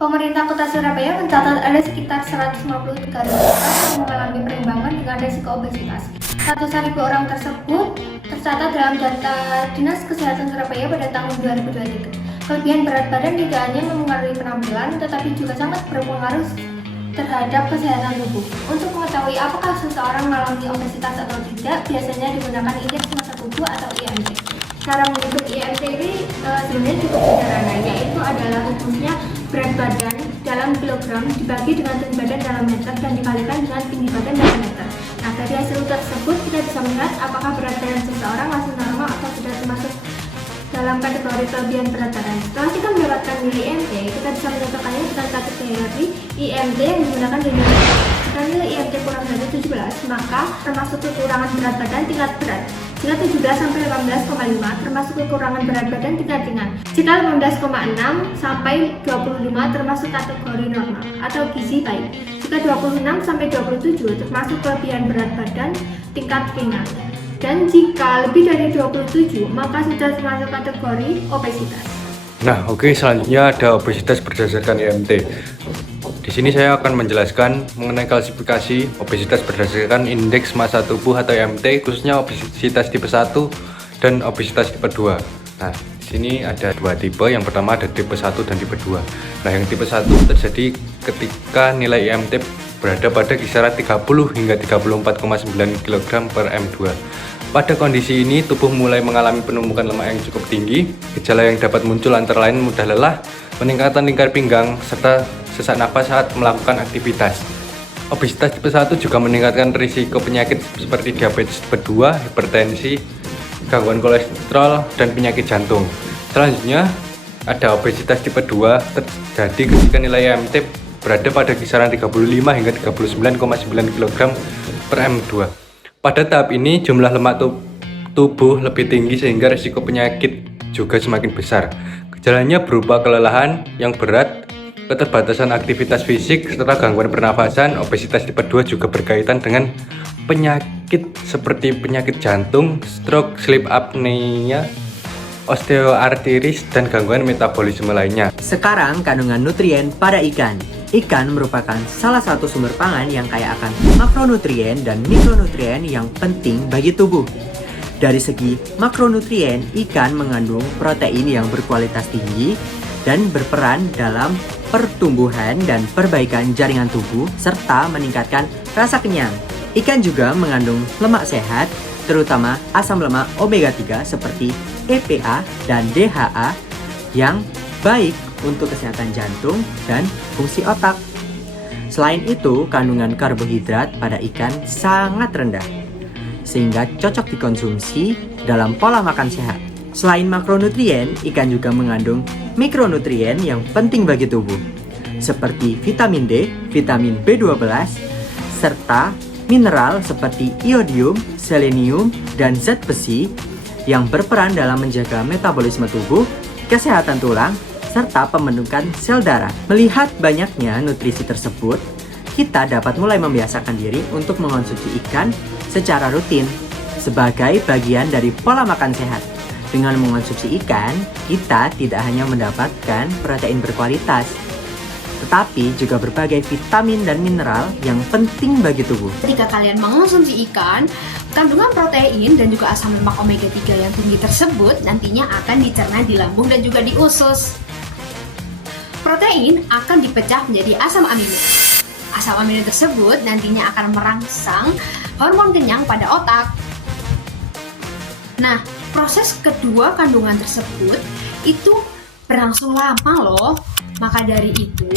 Pemerintah Kota Surabaya mencatat ada sekitar 153 ribu orang yang mengalami perimbangan dengan resiko obesitas. Ratusan ribu orang tersebut tercatat dalam data Dinas Kesehatan Surabaya pada tahun 2023. Kelebihan berat badan tidak hanya mempengaruhi penampilan, tetapi juga sangat berpengaruh terhadap kesehatan tubuh. Untuk mengetahui apakah seseorang mengalami obesitas atau tidak, biasanya digunakan indeks massa tubuh atau IMT. Cara menghitung IMT ini sebenarnya cukup sederhana, yaitu adalah rumusnya berat badan dalam kilogram dibagi dengan tinggi badan dalam meter dan dikalikan dengan tinggi badan dalam meter. Nah, dari hasil tersebut kita bisa melihat apakah berat badan seseorang masih normal atau sudah termasuk dalam kategori kelebihan berat badan. Setelah kita mendapatkan nilai IMT, kita bisa menentukannya dengan kategori IMT yang digunakan di Indonesia. Jika nilai IMT kurang dari 17, maka termasuk kekurangan berat badan tingkat berat. Jika 17 sampai 18,5 termasuk kekurangan berat badan tingkat ringan. Jika 18,6 sampai 25 termasuk kategori normal atau gizi baik. Jika 26 sampai 27 termasuk kelebihan berat badan tingkat ringan. Dan jika lebih dari 27 maka sudah termasuk kategori obesitas. Nah, oke, selanjutnya ada obesitas berdasarkan IMT. Di sini saya akan menjelaskan mengenai klasifikasi obesitas berdasarkan indeks massa tubuh atau IMT, khususnya obesitas tipe 1 dan obesitas tipe 2. Nah, di sini ada dua tipe. Yang pertama ada tipe 1 dan tipe 2. Nah, yang tipe 1 terjadi ketika nilai IMT berada pada kisaran 30 hingga 34,9 kg per M2. Pada kondisi ini, tubuh mulai mengalami penumpukan lemak yang cukup tinggi. Gejala yang dapat muncul antara lain mudah lelah, peningkatan lingkar pinggang, serta sesak napas saat melakukan aktivitas. Obesitas tipe 1 juga meningkatkan risiko penyakit seperti diabetes tipe 2, hipertensi, gangguan kolesterol, dan penyakit jantung. Selanjutnya, ada obesitas tipe 2 terjadi ketika nilai IMT berada pada kisaran 35 hingga 39,9 kg per M2. Pada tahap ini, jumlah lemak tubuh lebih tinggi sehingga risiko penyakit juga semakin besar. Gejalanya berupa kelelahan yang berat, keterbatasan aktivitas fisik, serta gangguan pernafasan. Obesitas tipe 2 juga berkaitan dengan penyakit seperti penyakit jantung, stroke, sleep apnea, osteoartritis, dan gangguan metabolisme lainnya. Sekarang kandungan nutrien pada ikan. Ikan merupakan salah satu sumber pangan yang kaya akan makronutrien dan mikronutrien yang penting bagi tubuh. Dari segi makronutrien, ikan mengandung protein yang berkualitas tinggi dan berperan dalam pertumbuhan dan perbaikan jaringan tubuh serta meningkatkan rasa kenyang. Ikan juga mengandung lemak sehat, terutama asam lemak omega 3 seperti EPA dan DHA yang baik untuk kesehatan jantung dan fungsi otak. Selain itu, kandungan karbohidrat pada ikan sangat rendah, sehingga cocok dikonsumsi dalam pola makan sehat. Selain makronutrien, ikan juga mengandung mikronutrien yang penting bagi tubuh, seperti vitamin D, vitamin B12, serta mineral seperti iodium, selenium, dan zat besi yang berperan dalam menjaga metabolisme tubuh, kesehatan tulang, serta pembentukan sel darah. Melihat banyaknya nutrisi tersebut, kita dapat mulai membiasakan diri untuk mengonsumsi ikan secara rutin sebagai bagian dari pola makan sehat. Dengan mengonsumsi ikan, kita tidak hanya mendapatkan protein berkualitas, tetapi juga berbagai vitamin dan mineral yang penting bagi tubuh. Ketika kalian mengonsumsi ikan, kandungan protein dan juga asam lemak omega 3 yang tinggi tersebut nantinya akan dicerna di lambung dan juga di usus. Protein akan dipecah menjadi asam amino. Asam amino tersebut nantinya akan merangsang hormon kenyang pada otak. Nah, proses kedua kandungan tersebut itu berlangsung lama loh. Maka dari itu,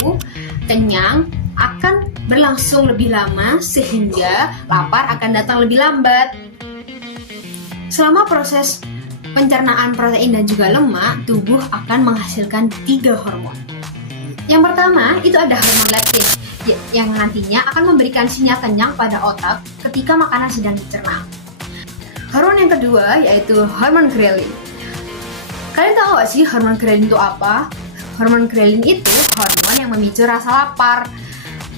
kenyang akan berlangsung lebih lama sehingga lapar akan datang lebih lambat. Selama proses pencernaan protein dan juga lemak, tubuh akan menghasilkan 3 hormon. Yang pertama itu ada hormon leptin yang nantinya akan memberikan sinyal kenyang pada otak ketika makanan sedang dicerna. Hormon yang kedua yaitu hormon ghrelin. Kalian tahu gak sih hormon ghrelin itu apa? Hormon ghrelin itu hormon yang memicu rasa lapar.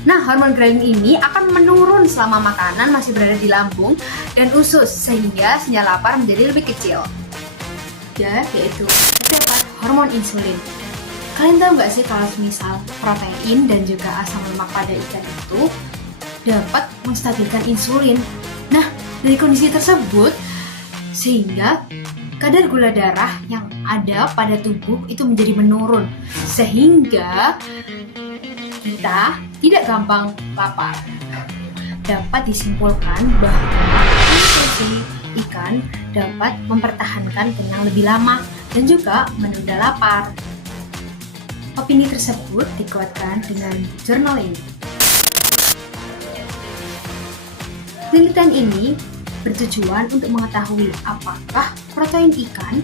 Nah, hormon ghrelin ini akan menurun selama makanan masih berada di lambung dan usus sehingga sinyal lapar menjadi lebih kecil. Ya, yaitu terdapat hormon insulin. Kalian tahu nggak sih kalau misal protein dan juga asam lemak pada ikan itu dapat menstabilkan insulin. Nah, dari kondisi tersebut sehingga kadar gula darah yang ada pada tubuh itu menjadi menurun, sehingga kita tidak gampang lapar. Dapat disimpulkan bahwa konsumsi ikan dapat mempertahankan kenyang lebih lama dan juga menunda lapar. Opini tersebut dikuatkan dengan jurnal ini. Penelitian ini bertujuan untuk mengetahui apakah protein ikan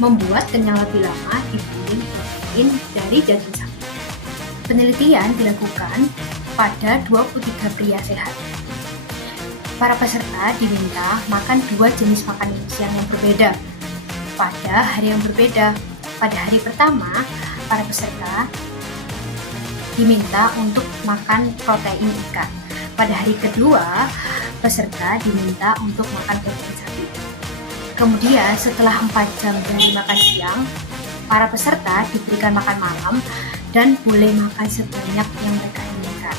membuat kenyang lebih lama dibanding protein dari daging sapi. Penelitian dilakukan pada 23 pria sehat. Para peserta diminta makan 2 jenis makan siang yang berbeda pada hari yang berbeda. Pada hari pertama, para peserta diminta untuk makan protein ikan. Pada hari kedua, peserta diminta untuk makan daging sapi. Kemudian setelah 4 jam dari makan siang, para peserta diberikan makan malam dan boleh makan sebanyak yang mereka inginkan.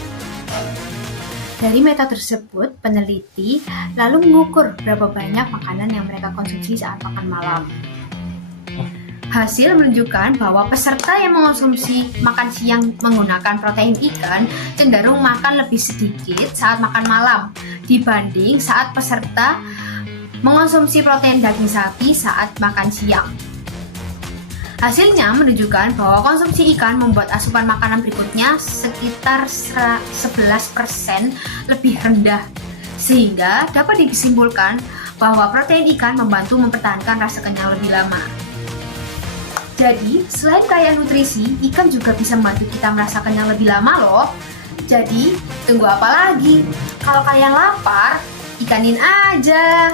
Dari metode tersebut, peneliti lalu mengukur berapa banyak makanan yang mereka konsumsi saat makan malam. Hasil menunjukkan bahwa peserta yang mengonsumsi makan siang menggunakan protein ikan cenderung makan lebih sedikit saat makan malam dibanding saat peserta mengonsumsi protein daging sapi saat makan siang. Hasilnya menunjukkan bahwa konsumsi ikan membuat asupan makanan berikutnya sekitar 11% lebih rendah, sehingga dapat disimpulkan bahwa protein ikan membantu mempertahankan rasa kenyang lebih lama. Jadi, selain kaya nutrisi, ikan juga bisa membantu kita merasa kenyang lebih lama loh. Jadi, tunggu apa lagi? Kalau kalian lapar, ikanin aja.